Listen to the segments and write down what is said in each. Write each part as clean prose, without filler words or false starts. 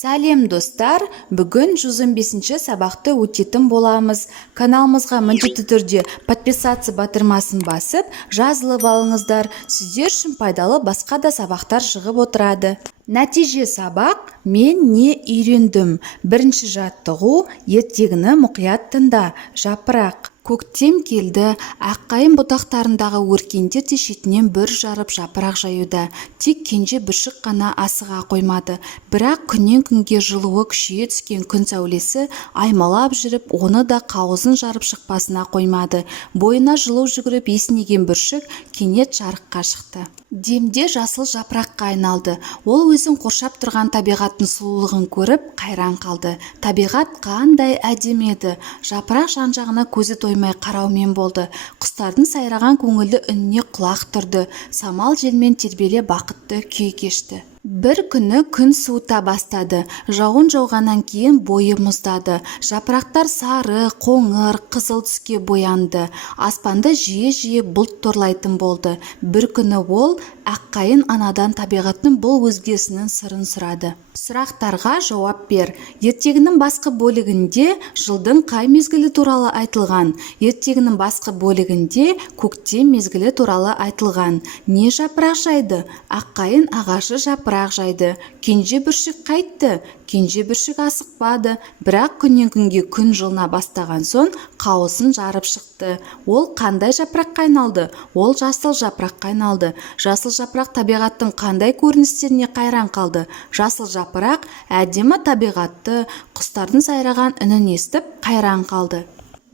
Сәлем достар, бүгін 115 сабақты өтетін боламыз. Каналымызға міндетті түрде подписаться батырмасын басып, жазылып алыңыздар. Сіздер үшін пайдалы басқа да сабақтар шығып отырады. Нәтиже сабақ: мен не үйрендім? Бірінші жаттығу: ертегіні мұқият тыңда. Жапырақ. Көктем келді, аққайын бұтақтарындағы өркендер де шетінен бүр жарып жапырақ жаюда. Тек кенже бүршік қана асыға қоймады. Бірақ күннен күнге жылуы күшейе түскен күн сәулесі аймалап жүріп, оны да қауызын жарып шықпасына қоймады. Бойына жылу жүгіріп есінеген бүршік кенет жарыққа шықты. Демде жасыл жапыраққа айналды. Ол өзін қоршап тұрған табиғаттың сұлулығын көріп қайран қалды. Табиғат қандай әдемі еді. Жапырақ жан-жағына көзі тоймай қараумен болды. Құстардың сайраған көңілді үніне құлақ тұрды. Самал желмен тербеле бақытты күй кешті. Бір күні күн суыта бастады. Жауын жауғаннан кейін бойы мұздады. Жапырақтар сары, қоңыр, қызыл түске боянды. Аспанды жиі-жиі бұлт торлайтын болды. Бір күні ол аққайын анадан табиғаттың бұл өзгерісінің сырын сұрады. Сұрақтарға жауап бер. Ертегінің басқа бөлігінде жылдың қай мезгілі туралы айтылған? Ертегінің басқа бөлігінде көктем мезгілі туралы айтылған. Не жапырақ жайды? Аққайын ағашы жапырақ жайды. Кенже бүршік қайтты? Кенже бүршік асықпады. Бірақ күннен күнге күн жылына бастаған соң қауызын жарып шықты. Ол қандай жапыраққа айналды? Ол жасыл жапыраққа айналды. Жасыл жапырақ табиғаттың қандай көріністеріне қайран қалды? Жасыл жапырақ әдемі табиғатты, құстардың сайраған үнін естіп қайран қалды.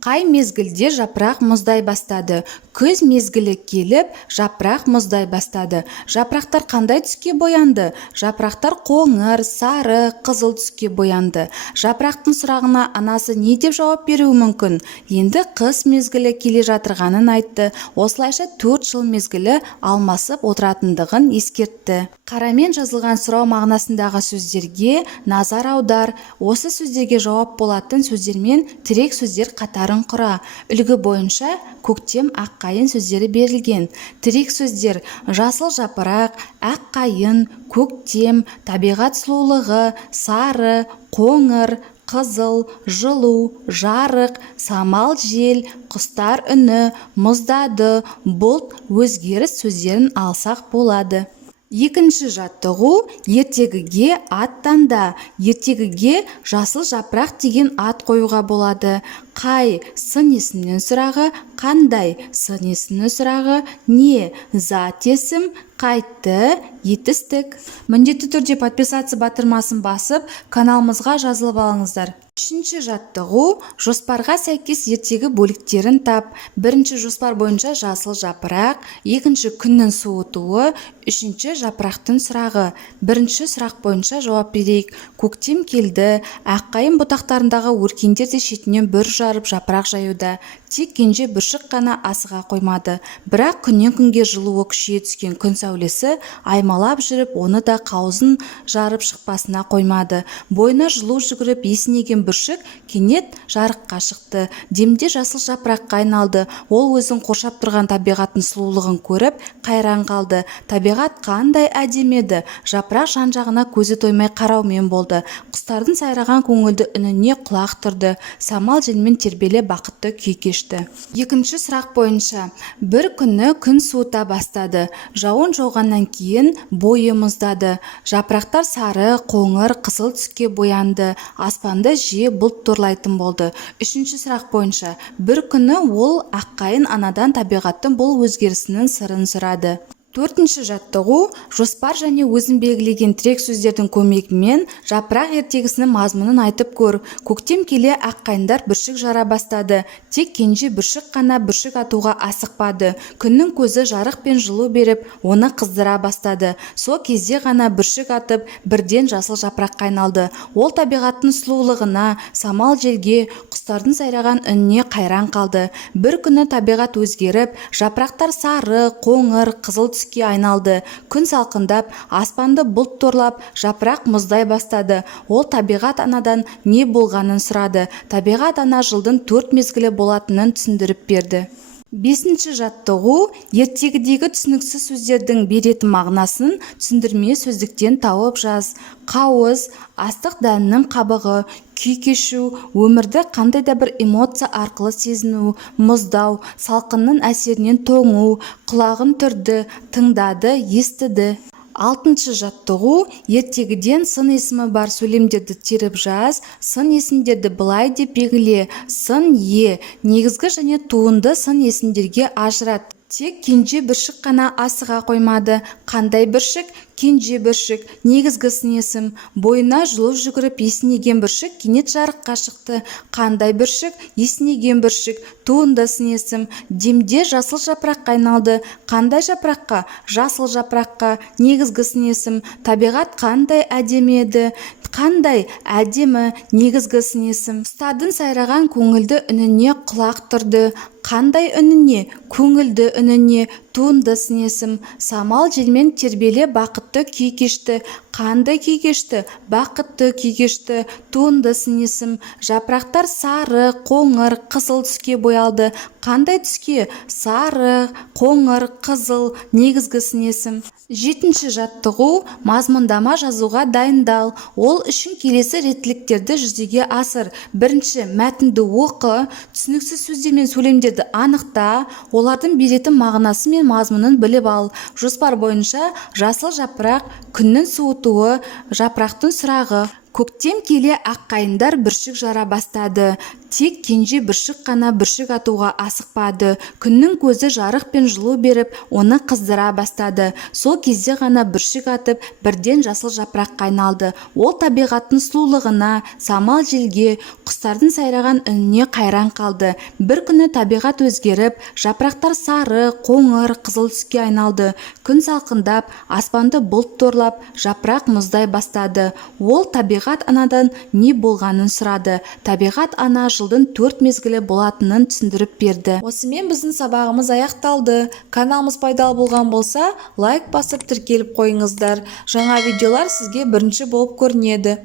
Қай мезгілде жапырақ мұздай бастады? Күз мезгілі келіп, жапырақ мұздай бастады. Жапырақтар қандай түске боянды? Жапырақтар қоңыр, сары, қызыл түске боянды. Жапырақтың сұрағына анасы не деп жауап беруі мүмкін? Енді қыс мезгілі келе жатырғанын айтты. Осылайша 4 жыл мезгілі алмасып отыратындығын ескертті. Қарамен жазылған сұрау мағынасындағы сөздерге назар аудар. Осы сөздерге жауап болатын сөздермен тірек сөздер қатарын құра. Үлгі бойынша көктем, аққайын сөздері берілген. Тірек сөздер: жасыл жапырақ, аққайын, көктем, табиғат сұлулығы, сары, қоңыр, қызыл, жылу, жарық, самал жел, құстар үні, мұздады, бұлт, өзгеріс сөздерін алсақ болады. Екінші жаттығу: ертегіге ат таңда. Ертегіге жасыл жапырақ деген ат қоюға болады. Қай? Сын есімнің сұрағы. Қандай? Сын есімнің сұрағы. Не? Зат есім. Қайтты? Етістік. Міндетті түрде подписаться батырмасын басып, каналымызға жазылып алыңыздар. Үшінші жаттығу: жоспарға сәйкес ертегі бөліктерін тап. Бірінші жоспар бойынша жасыл жапырақ, екінші күннің суытуы, үшінші жапырақтың сұрағы. Бірінші сұрақ бойынша жауап берейік. Көктем келді, аққайын бұтақтарындағы өркендер де шетінен бүр жарып жапырақ жаюда. Тек кенже бүршік қана асыға қоймады. Бірақ күннен күнге жылуы күшейе түскен күн сәулесі аймалап жүріп, оны да қауызын жарып шықпасына қоймады. Бойына жылу жүгіріп есінеген бүршік кенет жарыққа шықты. Демде жасыл жапыраққа айналды. Ол өзін қоршап тұрған табиғаттың сұлулығын көріп қайран қалды. Табиғат қандай әдемі еді. Жапырақ жан-жағына көзі тоймай қараумен болды. Құстардың сайраған көңілді үніне құлақ тұрды. Самал желмен тербеле бақытты күй кешті. Екінші сұрақ бойынша: бір күні күн суыта бастады. Жауын жауғаннан кейін бойы мұздады. Жапырақтар сары, қоңыр, қызыл түске боянды. Аспанды жиі бұлт торлайтын болды. Үшінші сұрақ бойынша: бір күні ол аққайын анадан табиғаттың бұл өзгерісінің сырын сұрады. Төртінші жаттығу: жоспар және өзін белгілеген тірек сөздердің көмегімен жапырақ ертегісінің мазмұнын айтып көр. Көктем келе аққайындар бүршік жара бастады. Тек кенже бүршік қана бүршік атуға асықпады. Күннің көзі жарық пен жылу беріп, оны қыздыра бастады. Сол кезде ғана бүршік атып, бірден жасыл жапыраққа айналды. Ол табиғаттың сұлулығына, самал желге, құстардың сайраған үніне қайран қалды. Бір күні табиғат өзгеріп, жапырақтар сары, қоңыр, қызыл түске айналды. Күн салқындап, аспанды бұлт торлап, жапырақ мұздай бастады. Ол табиғат анадан не болғанын сұрады. Табиғат ана жылдың 4 мезгілі болатынын түсіндіріп берді. Бесінші жаттығу ертегідегі түсініксіз сөздердің беретін мағынасын түсіндірме сөздіктен тауып жаз. Қауыз, астық дәнінің қабығы, күй кешу, өмірді қандай да бір эмоция арқылы сезіну, мұздау, салқынның әсерінен тоңу, құлағын түрді, тыңдады, естіді. Алтыншы жаттығу ертегіден сын есімі бар сөйлемдерді теріп жаз. Сын есімдерді былай деп белгіле. Сын е, негізгі және туынды сын есімдерге ажырат. Тек кенже бүршік қана асыға қоймады. Қандай бүршік? Кенже бүршік, негізгі сын есім. Бойына жұлып жүгіріп есінеген бүршік кенет жарыққа шықты. Қандай бүршік? Есінеген бүршік, туынды сын есім. Демде жасыл жапыраққа айналды. Қандай жапыраққа? Жасыл жапыраққа, негізгі сын есім. Табиғат қандай әдемі еді. Қандай әдемі, негізгі сын есім. Құстардың сайраған көңілді үніне құлақ тұрды. Қандай үніне? Көңілді үніне, туынды сын есім. Самал желмен тербеле бақытты күй кешті. Қандай күй кешті? Бақытты күй кешті, туынды сын есім. Жапырақтар сары, қоңыр, қызыл түске боялды. Қандай түске? Сары, қоңыр, қызыл, негізгі сын есім. Жетінші жаттығу мазмұндама жазуға дайындал. Ол үшін келесі реттіліктерді жүзеге асыр. Бірінші, мәтінді оқы, түсініксіз сөздер мен сөйлемдерді анықта, олардың беретін мағынасы мен мазмұнын біліп ал. Жоспар бойынша жасыл жапырақ, күннің суытуы, жапырақтың сұрағы. Көктем келе аққайындар бүршік жара бастады. Тек кенже бүршік қана бүршік атуға асықпады. Күннің көзі жарық пен жылу беріп, оны қыздыра бастады. Сол кезде ғана бүршік атып, бірден жасыл жапыраққа айналды. Ол табиғаттың сұлулығына, самал желге, құстардың сайраған үніне қайран қалды. Бір күні табиғат өзгеріп, жапырақтар сары, қоңыр, қызыл түске айналды. Күн салқындап, аспанды бұлт торлап, жапырақ мұздай бастады. Ол табиғат анадан не болғанын сұрады. Табиғат ана жылдың 4 мезгілі болатынын түсіндіріп берді. Осымен біздің сабағымыз аяқталды. Каналымыз пайдалы болған болса, лайк басып тіркеліп қойыңыздар. Жаңа видеолар сізге бірінші болып көрінеді.